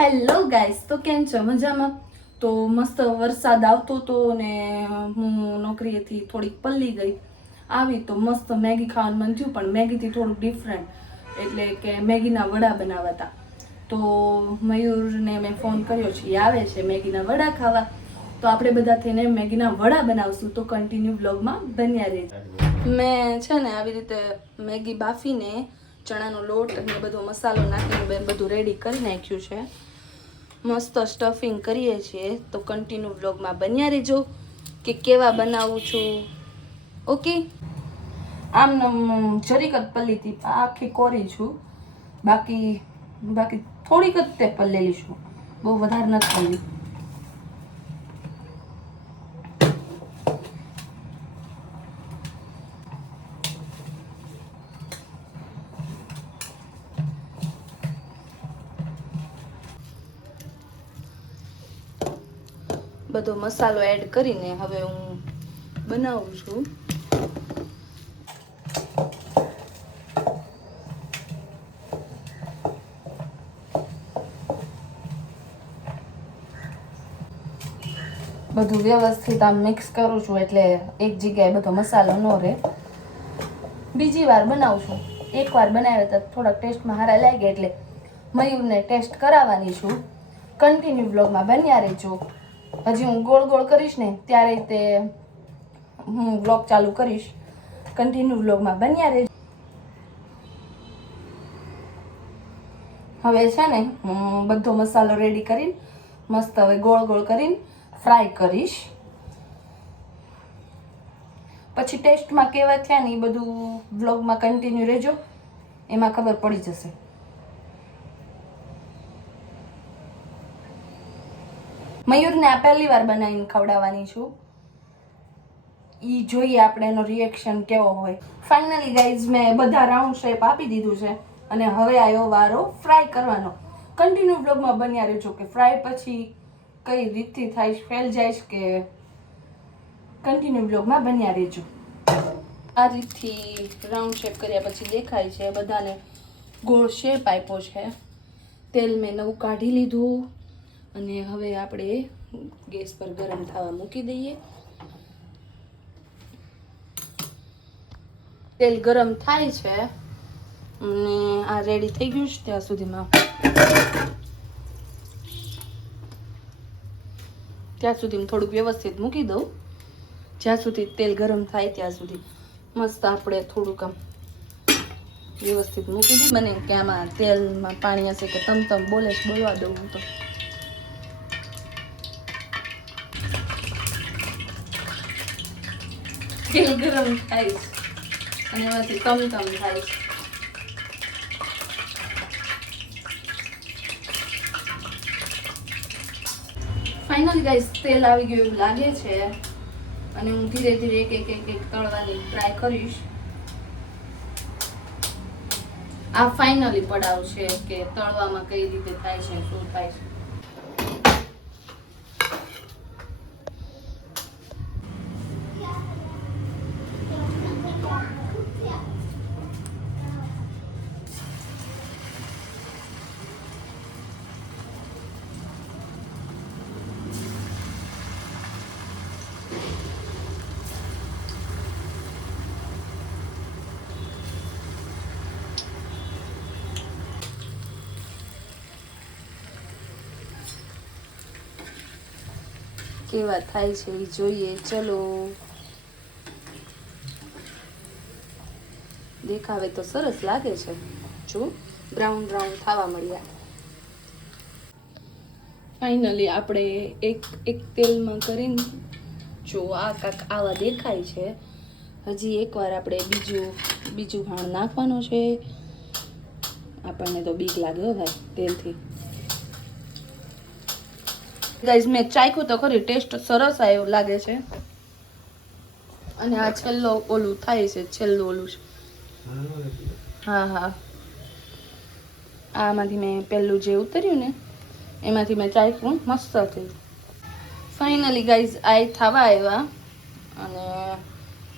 Hello guys તો કેમ છો? મજામાં? તો મસ્ત વરસાદ આવતો હતો ને હું નોકરીએથી થોડીક પલ્લી ગઈ. આવી તો મસ્ત મેગી ખાવાનું મન થયું, પણ મેગીથી થોડુંક ડિફરન્ટ એટલે કે મેગીના વડા બનાવતા તો. મયુરને મેં ફોન કર્યો છે એ આવે છે મેગીના વડા ખાવા. તો આપણે બધા થઈને મેગીના વડા બનાવશું. તો કન્ટિન્યુ બ્લોગમાં બન્યા રહેજો. મેં છે ને આવી રીતે મેગી બાફીને ચણાનો લોટ અને બધો મસાલો નાખીને બધું રેડી કરી નાખ્યું છે. મસ્ત સ્ટફિંગ કરીએ છીએ. તો કન્ટિન્યુ વ્લોગમાં બન્યા રહેજો. કે કેવા બનાવું છું. ઓકે આમ જરીક જ પલ્લીથી આખી કોરી છું. બાકી બાકી થોડીક જ તે પલ્લેલી છું. બહુ વધારે નથી બધો મસાલો એડ કરીને હવે હું બનાવું છું. બધું વ્યવસ્થિત આમ મિક્સ કરું છું એટલે એક જગ્યાએ બધો મસાલો ન રહે. બીજી વાર બનાવું છું. એકવાર બનાવ્યા તો થોડાક ટેસ્ટમાં સારા લાગે એટલે મયુરને ટેસ્ટ કરાવવાની છું. કન્ટિન્યુ બ્લોગમાં બન્યા રહેજો. હજી હું ગોળ ગોળ કરીશ ને ત્યારે તે હું વ્લોગ ચાલુ કરીશ. કન્ટિન્યુ વ્લોગમાં બન્યા રહેજો. હવે છે ને હું બધો મસાલો રેડી કરીને મસ્ત હવે ગોળ ગોળ કરીને ફ્રાય કરીશ. પછી ટેસ્ટમાં કેવા થયા ને એ બધું બ્લોગમાં કન્ટિન્યુ રહેજો. એમાં ખબર પડી જશે. મયુરને આ પહેલી વાર બનાવીને ખવડાવવાની છું. એ જોઈએ આપણે એનો રિએક્શન કેવો હોય. ફાઇનલી ગાઈઝ મેં બધા રાઉન્ડ શેપ આપી દીધું છે અને હવે આવ્યો વારો ફ્રાય કરવાનો. કન્ટિન્યુ બ્લોગમાં બન્યા રહેજો કે ફ્રાય પછી કઈ રીતથી થાય ફેલ જાય કે કન્ટિન્યુ બ્લોગમાં બન્યા રહેજો. આ રીતથી રાઉન્ડ શેપ કર્યા પછી દેખાય છે બધાને ગોળ શેપ આપ્યો છે. તેલ મેં નવું કાઢી લીધું. અને હવે આપણે ગેસ પર ગરમ થવા મૂકી દઈએ. તેલ ગરમ થાય છે અને આ રેડી થઈ ગયું છે ત્યાં સુધીમાં. ત્યાં સુધી થોડુંક વ્યવસ્થિત મૂકી દઉં. જ્યાં સુધી તેલ ગરમ થાય ત્યાં સુધી. મસ્ત આપણે થોડુંક આમ વ્યવસ્થિત મૂકી દઈએ. મને કે આમાં તેલમાં પાણી હશે કે તમ તમ બોલે બોલવા દઉં તો. તેલ ગરમ થાય અને એમાંથી તમતમ તમ થાય. ફાઇનલી ગાઈસ તેલ આવી ગયું એવું લાગે છે. અને હું ધીરે ધીરે એક એક એક એક તળવાની ટ્રાય કરીશ. આ ફાઇનલી પડાવ છે કે તળવામાં કઈ રીતે થાય છે, શું થાય છે. કેવા થાય છે એ જોઈએ. ચલો. દેખાવે તો સરસ લાગે છે. જો, બ્રાઉન બ્રાઉન થવા મળ્યા. ફાઇનલી આપણે એક એક તેલમાં કરીને જો આ કાંક આવા દેખાય છે. હજી એકવાર આપણે બીજું બીજું ભાણ નાખવાનું છે. આપણને તો બીક લાગે હો ભાઈ, તેલથી. ગાઈઝ મેં ચાખ્યું તો ખરી, ટેસ્ટ સરસ આવ્યો લાગે છે. અને આ છેલ્લો ઓલું થાય છે, છેલ્લું ઓલું છે. હા હા. આમાંથી મેં પહેલું જે ઉતર્યું ને, એમાંથી મેં ચાખ્યું, મસ્ત થયું ફાઇનલી ગાઈઝ આ થવા આવ્યા અને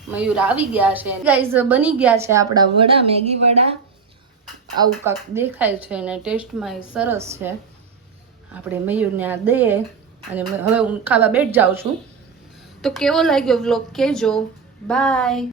મયુર આવી ગયા છે. ગાઈઝ બની ગયા છે આપણા વડા, મેગી વડા. આવું કાંક દેખાય છે અને ટેસ્ટમાં એ સરસ છે. આપણે મયુરને આ દઈએ અને હવે હું ખાવા બેઠ જાઉં છું. તો કેવો લાગ્યો વ્લોગ કહેજો બાય